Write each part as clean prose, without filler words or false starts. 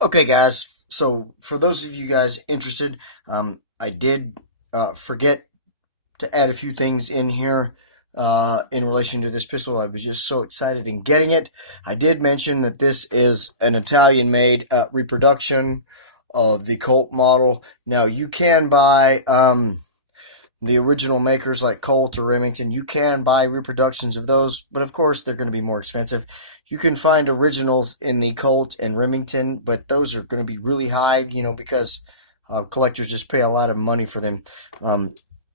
Okay, guys. So for those of you guys interested, I did forget to add a few things in here in relation to this pistol. I was just so excited in getting it. I did mention that this is an Italian-made reproduction of the Colt model. Now you can buy the original makers like Colt or Remington. You can buy reproductions of those, but of course they're going to be more expensive. You can find originals in the Colt and Remington, but those are going to be really high, because collectors just pay a lot of money for them.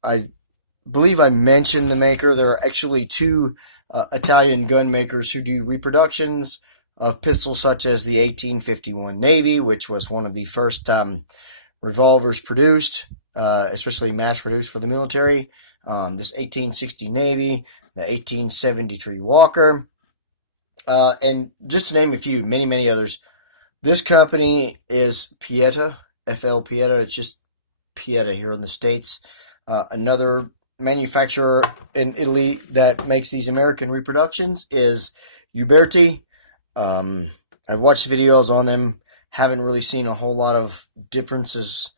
I believe I mentioned the maker. There are actually two Italian gun makers who do reproductions of pistols such as the 1851 Navy, which was one of the first revolvers produced, especially mass produced for the military. This 1860 Navy, the 1873 Walker, and just to name a few, many, many others. This company is Pietta, FL Pietta. It's just Pietta here in the States. Another manufacturer in Italy that makes these American reproductions is Uberti. I've watched videos on them. Haven't really seen a whole lot of differences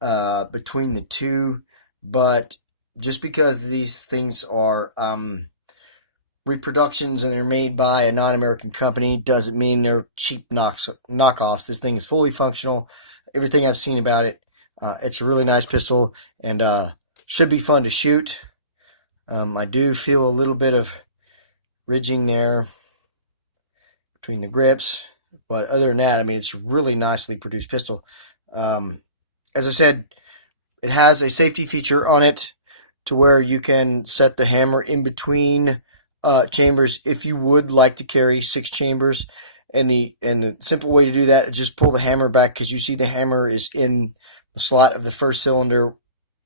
between the two, but just because these things are reproductions and they're made by a non-American company doesn't mean they're cheap knockoffs. This thing is fully functional. Everything I've seen about it, it's a really nice pistol and should be fun to shoot. I do feel a little bit of ridging there between the grips, but other than that, I mean, it's a really nicely produced pistol. As I said, it has a safety feature on it to where you can set the hammer in between chambers if you would like to carry 6 chambers. And the simple way to do that is just pull the hammer back, because you see the hammer is in the slot of the first cylinder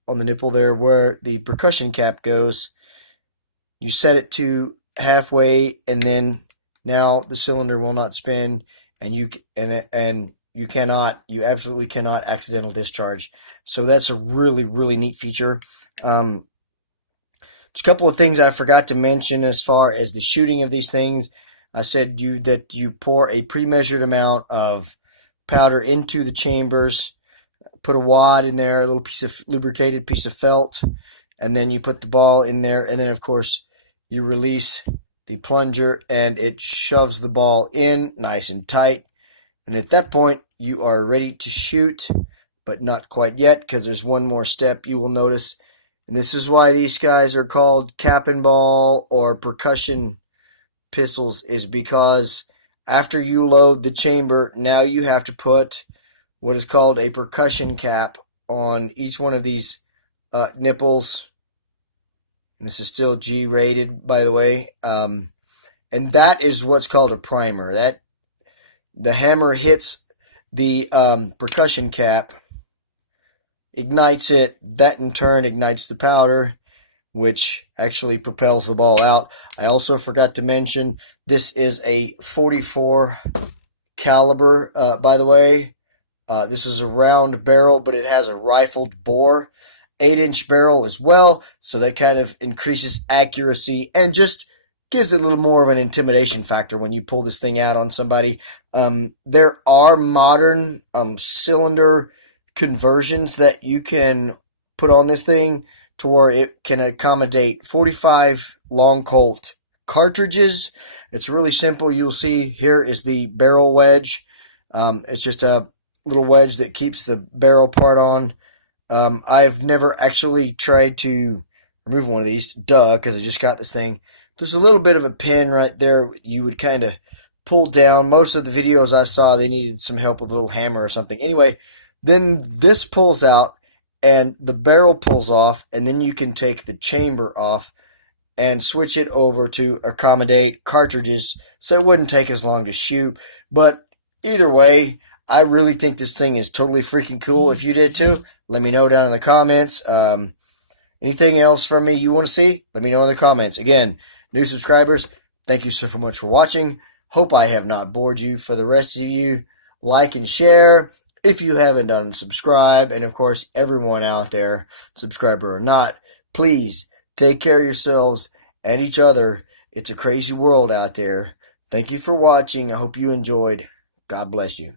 on the nipple there where the percussion cap goes. You set it to halfway, and then now the cylinder will not spin, and you absolutely cannot accidental discharge. So that's a really, really neat feature. Just a couple of things I forgot to mention as far as the shooting of these things. I said that you pour a pre-measured amount of powder into the chambers, put a wad in there, a little piece of lubricated piece of felt, and then you put the ball in there, and then of course you release the plunger and it shoves the ball in nice and tight. And at that point you are ready to shoot, but not quite yet, because there's one more step you will notice. And this is why these guys are called cap and ball or percussion pistols, is because after you load the chamber, now you have to put what is called a percussion cap on each one of these nipples. And this is still G rated, by the way. And that is what's called a primer. That the hammer hits the percussion cap, ignites it, that in turn ignites the powder, which actually propels the ball out. I also forgot to mention this is a 44 caliber, by the way. This is a round barrel, but it has a rifled bore 8-inch barrel as well, so that kind of increases accuracy and just gives it a little more of an intimidation factor when you pull this thing out on somebody. There are modern cylinder conversions that you can put on this thing to where it can accommodate 45 long Colt cartridges. It's really simple. You'll see here is the barrel wedge. It's just a little wedge that keeps the barrel part on. I've never actually tried to remove one of these, because I just got this thing. There's a little bit of a pin right there you would kind of pull down. Most of the videos I saw, they needed some help with a little hammer or something. Anyway, then this pulls out and the barrel pulls off, and then you can take the chamber off and switch it over to accommodate cartridges, so it wouldn't take as long to shoot. But either way, I really think this thing is totally freaking cool. If you did too, let me know down in the comments. Anything else from me you want to see, let me know in the comments. Again, new subscribers, thank you so much for watching. Hope I have not bored you. For the rest of you, like and share. If you haven't done, subscribe. And of course, everyone out there, subscriber or not, please take care of yourselves and each other. It's a crazy world out there. Thank you for watching. I hope you enjoyed. God bless you.